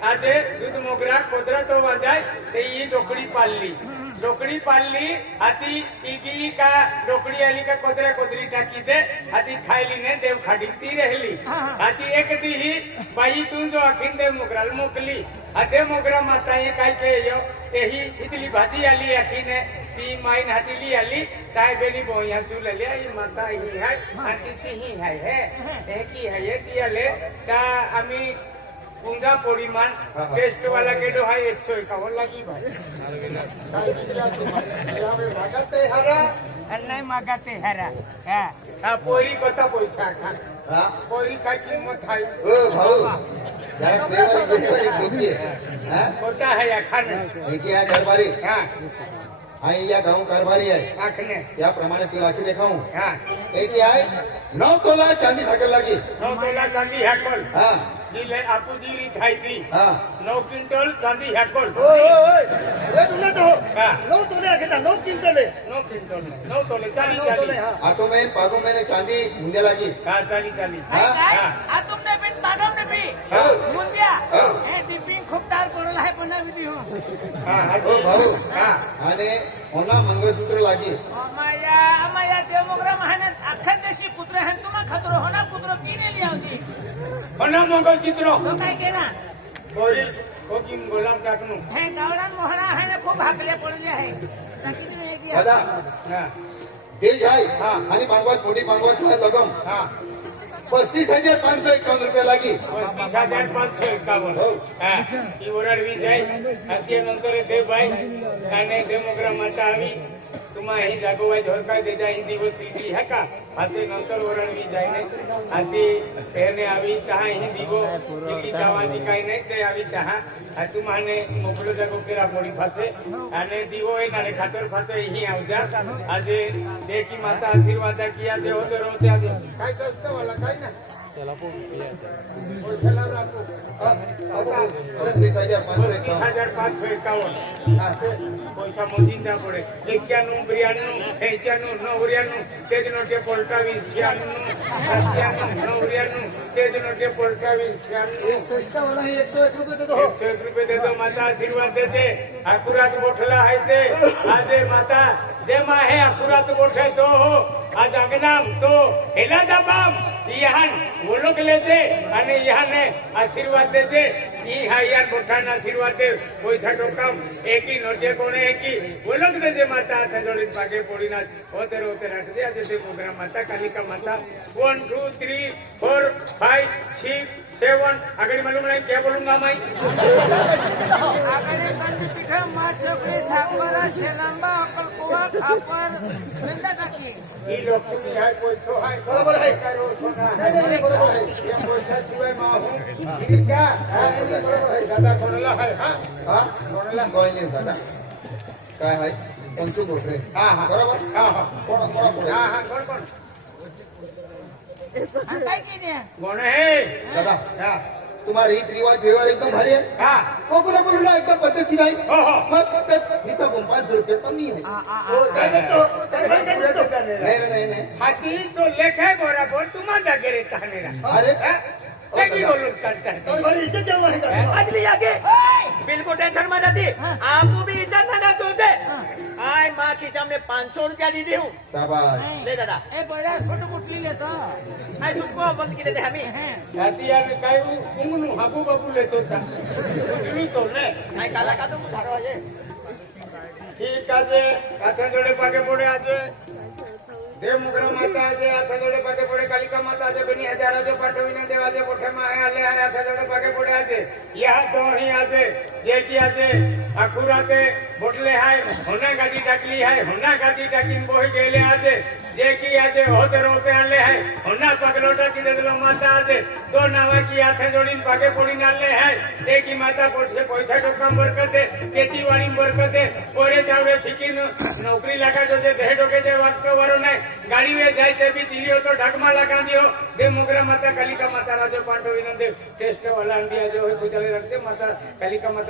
આજે દૂધ મોગરા કોદરતો બાંધાય તે ઈ ડોકડી પાલલી ડોકડી પાલલી આથી ઈગી કા ડોકડી આલી કા કોદરા કોદરી ટાકી દે આથી ખાઈલી ને દેવ ખાડીતી રહેલી આથી એક દીહી બાઈ તું જો આખીન દે મોગરાલ મોકલી આતે મોગરા માતા એ કાઈ કે યો એહી ઇતલી ભાજી આલી આખીને ती माइन हाथी ली हली ताई बेली बोया चूल ले ये माता ही है हाथी ती ही है है एक ही है ये दिया ले का अमी ઊંધા પોડીમાં ટેસ્ટ વાળા કેડો હાય એકસો એકાવન લાગી ભાઈ માગાતે હારા અન્નાય માગાતે હારા હા હા પોરી કથા પૈસા હા પોરી કા કિંમત થાય ઓ ભાઉ ખોટા હૈ ખાને કે આ દરબારી હા અહીંયા ઘઉં કારભારી આખને ત્યાં પ્રમાણે તું રાખી દેખાઉં હા એ કે આય નવ તોલા ચાંદી ઠાકર લાગી નવ તોલા ચાંદી ઠાકર હા दिले क्विंटल चांदी हॅकल नौ तोले रखे क्विंटल नौ क्विंटल. नौ तोले चाली चाली हाथों चांदी. मुंजला जी चाली चाली हाँ तुमने भी पागों ने भी मुंजिया टिपिंग खूब तार करो लाए हो. ओ भाऊ. अरे होना मंगलसूत्र लागी. अमाया अमाया देवमोग्रा અના મંગળ ચિત્રો. તો કઈ કેના ગોરી કોકીમ ગોલામ કાકનું. હે ગાવડા મોહણા હે ને ખૂબ હાકલે પડી જાય હે તાકી દે દી દાદા હા. તે જાય. હા. આની ભાગવત મોટી ભાગવત લગમ હા. પસ્તીસ હજાર પાંચસો એકાવન રૂપિયા લાગી. પસ્તીસ હજાર પાંચસો એકાવન. હા. એ ઓરડવી જાય. અત્યારે અંતરે દેવભાઈ અને દેમોગ્રા માતા આવી. तुम्हाही जागोबाई धोरका दे जाई दिवस लिखी है का? असे नंतर वरण मी जाई नाही आणि ती पेरणे आवी तहा ही दिवो लिखी दावा दी काही ते आवी तहा आणि तुम्हाने मोकळो जागो केरा मोडी फासे आणि दिवो हे नाणे खातर फासे ही आवजा आज देखी माता आशीर्वाद किया देव तर होते काय कष्ट मला काय नाही. રાખો પસ્તીસ હજાર પાંચસો પચીસ એકાવન હજાર પાંચસો એકાવન હા, તે પૈસા મોજીંદા પડે એક્યાનું બ્રિયાનું એંચ્યાનું નવરિયાનું તેજ નોટે પલટાવી છ્યાનું સત્યાનું નવરિયાનું તેજ નોટે પલટાવી છ્યાનું કષ્ટા વાળા હે 101 રૂપિયા તો એકસો એક રૂપિયા દેતો માતા આશીર્વાદ દેતે આખુરાત બોઠલા હાય તે આજે માતા જેમાં હે આખુરાત બોઠે તો હો આજ અગનામ તો હેલા દબામ યહાન ઓળખ લે છે અને યહાને આશીર્વાદ દે છે ઈ હા યાર બોઠાના આશીર્વાદ દે કોઈ છાટો કામ એકી નોટે કોણે એકી વોલોક દેજે માતા હાથે જોડી પાગે પોડીના હોતે રોતે રાખી દે આજે તે પ્રોગ્રામ માતા કાલિકા માતા one two three four five six seven આગળ માલુમ નહીં ક્યાં બોલુંગા માઈ આગળ કંદ પીઠા માછ છોકરી સાકરા શેલાંબા અકલ કુવા ખાપર ગંદા કાકી ઈ લક્ષ્મી હાય પોઈછો હાય બરોબર હાય. કરો સોના નહીં, નહીં, નહીં, બરોબર હાય. એ પૈસા સિવાય માં હું ઈ ક્યાં? दादा काय आहे? पंचू बोटरे बरोबर? दादा तुम्हाला रीत रिवाज व्यवहार एकदम भारी आहे. कोकणा बोलला एकदम पद्धतशीर आहे. फक्त वीस पाच रुपये कमी आहे. नाही नाही नाही. हाती तो लेख आहे बरोबर तुम्हाला गेले अरे? वेगळी बोलून करतात बरं इथे जेव्हा आहे का? आजली आगे बिल्कुल टेंशन मत आती आपको भी इज्जत ना ना तुझे? आय माँ की सामने पाँच सौ रुपया दी हूँ। ले दादा। ए बड़ा लेता? आय सुको बंद की देते हमी। जाती यार काय उंगनु हाबू बाबू लेतो था तुम्ही तो ले. आय काला का तो धारो आहे? ठीक आहे काथाकडे पाके पुढे आज. આજે દેવ મુગરા માતા આજે હાથે જોડે પાકે પડે, કાલિકા માતા આજે બની હજાર આજે પાઠવીને દેવ આજે કોઠેમાં આયા, લે આયા જોડે પાકે પડે આજે યા તો અહીં આજે जेटियाचे अखुराचे बोटले हाय होना गाडी टाकली हाय होना गाडी टाकीन बोही गेले आजे। जे की आजे रोते आले हाय होना पगलोटा की नजलो माता आजे। दो नावा की हाथे जोडीन पागे पोडीन आले हाय। ते की माता पोटसे पैसा टोकाम बरकते केती वाणी बरकते पोरे जावे छिकीन नौकरी लगा जो जे देह डोके जे वाक तो वरो नाही गाडी में जाय ते बी दियो तो ढकमा लगा दियो। बे मुगरा माता, कालिका माता, राजो पांडव विनंदे टेस्ट वाला अंडिया जो होय पूजाले रखते, माता, कालिका माता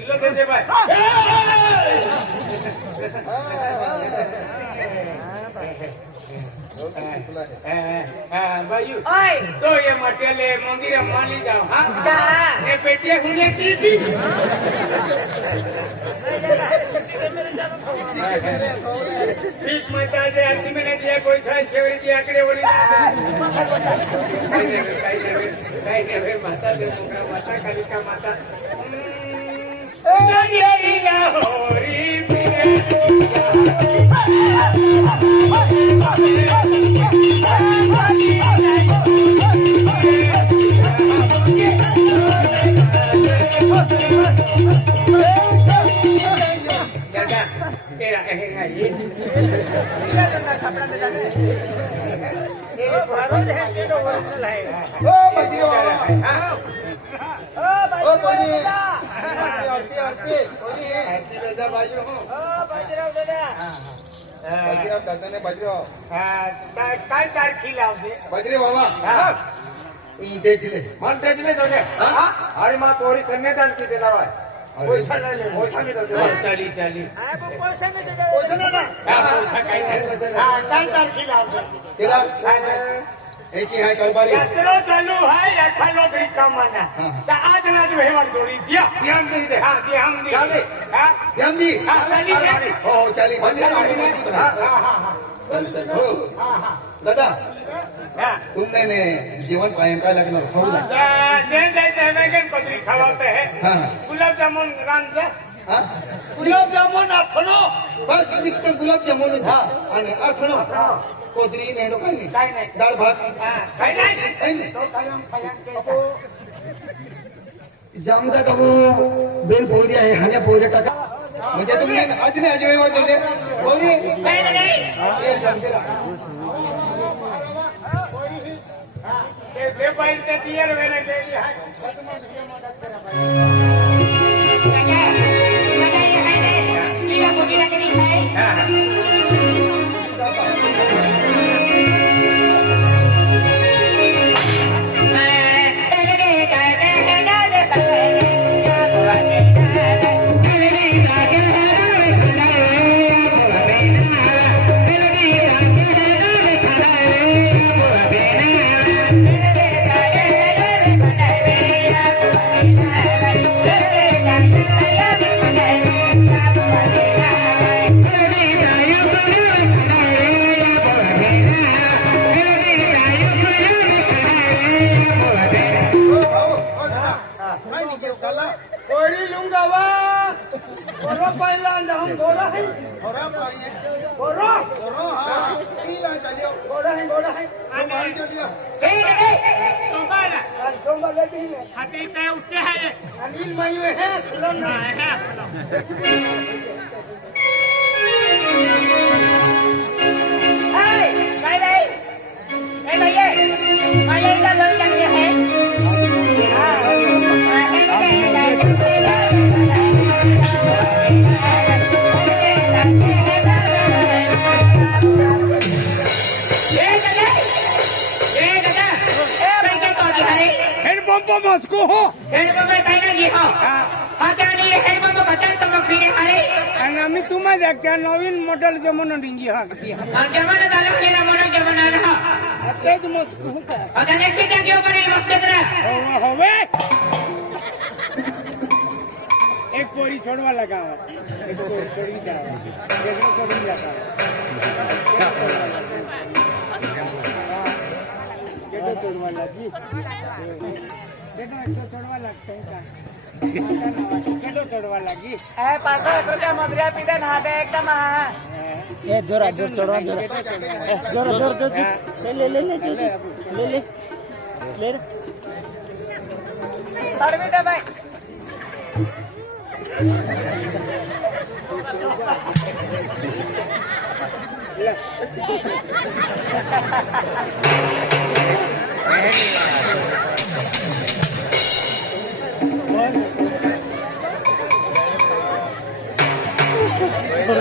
ಇಲ್ಲ તો એ મટેલે મંદિરે માની જાઓ હા, એ પેટે હું ને દીધી ભીખ માતા જે આરતી મેને જે કોઈ સાહેબ છેવડી જે આકડે ઓળી કાઈ ને માતા દે માતા કાલિકા માતા Yeah. બાજરો હા બાજરો દાદા બાજરો દાદા ને બાજરો હા. કાલ તારીખી લાવજે બાજરી બાબા હા ઈંટે જ લે મન તેજ લે જોજે હા અરે માં કોરી કરને દાન કી દેનારો હે પૈસા ના લે પૈસા ની દોજો ચાલી ચાલી હા પૈસા ની દોજો પૈસા ના હા પૈસા કાઈ હા કાલ તારીખી લાવજે કેડા એકી હાય કરબારી યાત્રા ચાલુ હાય અખા નોકરી કમાના હા. તા આજ ના જ વ્યવહાર જોડી દિયા ધ્યાન દઈ દે હા જે હમ દી ચાલે. હા ધ્યાનજી હા, ચાલી કરબારી હો હો, ચાલી બજરી હા હા હા હા ચાલ, ચાલ. હો. દાદા હા तुमने ने जीवन पाए का लगना हो ना जैन जैन जैन पत्री खवाते हैं हाँ हाँ गुलाब जामुन रान से હા ગુલાબ જામુન અથનો બસ નીકળતો ગુલાબ જામુન જ અને અથણો કોદરી ને એનો કઈ કાંઈ નહીં. નહીં દાળ ભાત હા કઈ નહીં કઈ નહીં તો કયમ કયમ કે जामदा कबू बेल पोरिया है हण्या पोरिया टाका म्हणजे तुम्ही आज नाही आज व्यवहार करते पोरी નહીં નહીં ये जमतेरा એ બે બાઈ તે તિયર વેને દે હા હા Boro paila na hum bora hai. Bora paile. Boro. Boro ha. Pila jalio. Bora hai bora hai. Tomari jalio. Chhod de. Tomara. Aaj tomara bhi ne. Hati te uche hai. Anil mai hue hai khlo na. Ha khlo. Hey, bye bye. Hey, bye bye. Bye bye. maskuho. Helma kainagiho. Matani helma mabatan sa magbini hari. Ang nami tumadak kaya novin model zaman ng ringi ha. Ang zaman na dalawang nila mo ng zaman na ha. At kaya maskuho ka. At ang next day kaya para maskatra. Hawa hawa. एक कोरी छोड़वा लगा हुआ एक कोरी छोड़ ही जा रहा छोड़ ही जाता है छोड़वा लगी ए जोरा ज़ोर चढ़वा जोरा ज़ोर ज़ोर ज़ोर ले ले ले ले ले ले ले अरे दे भाई ले A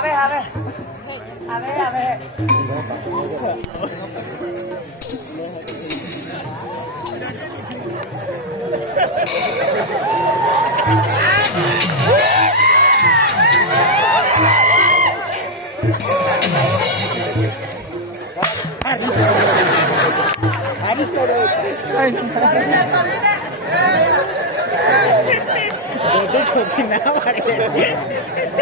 ver, a ver. A ver, a ver. Thank you. 何それ。はい。それで、それ。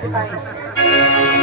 Kita?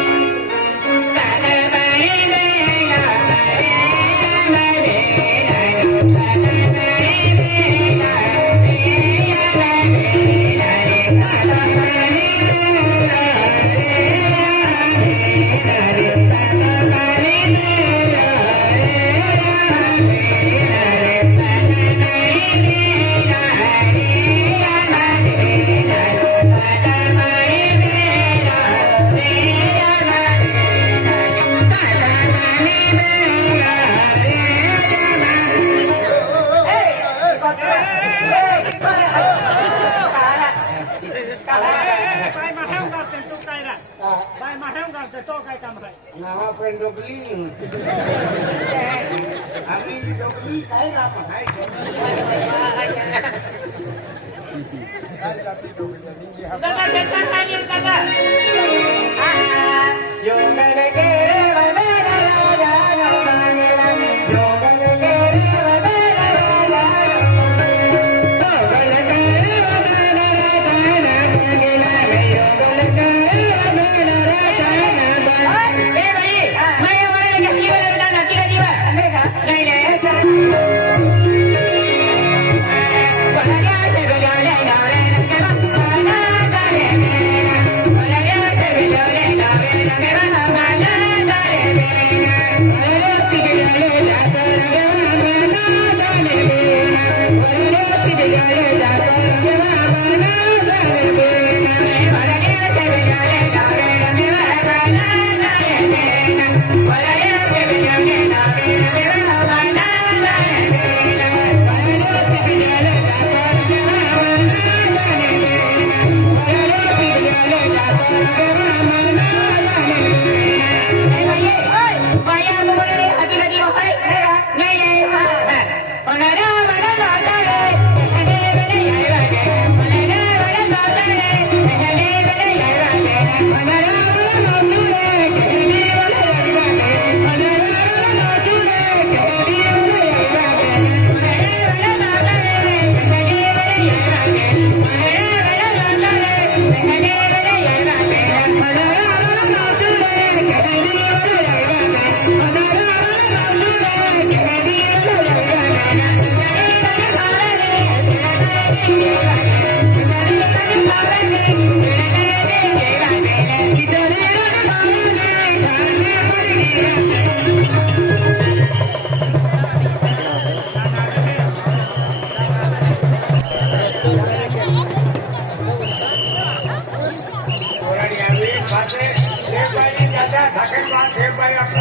मारता तो काय काम काय नावा पण डोकली आम्ही डोकली काय काम आहे? दादा दादा काय दादा?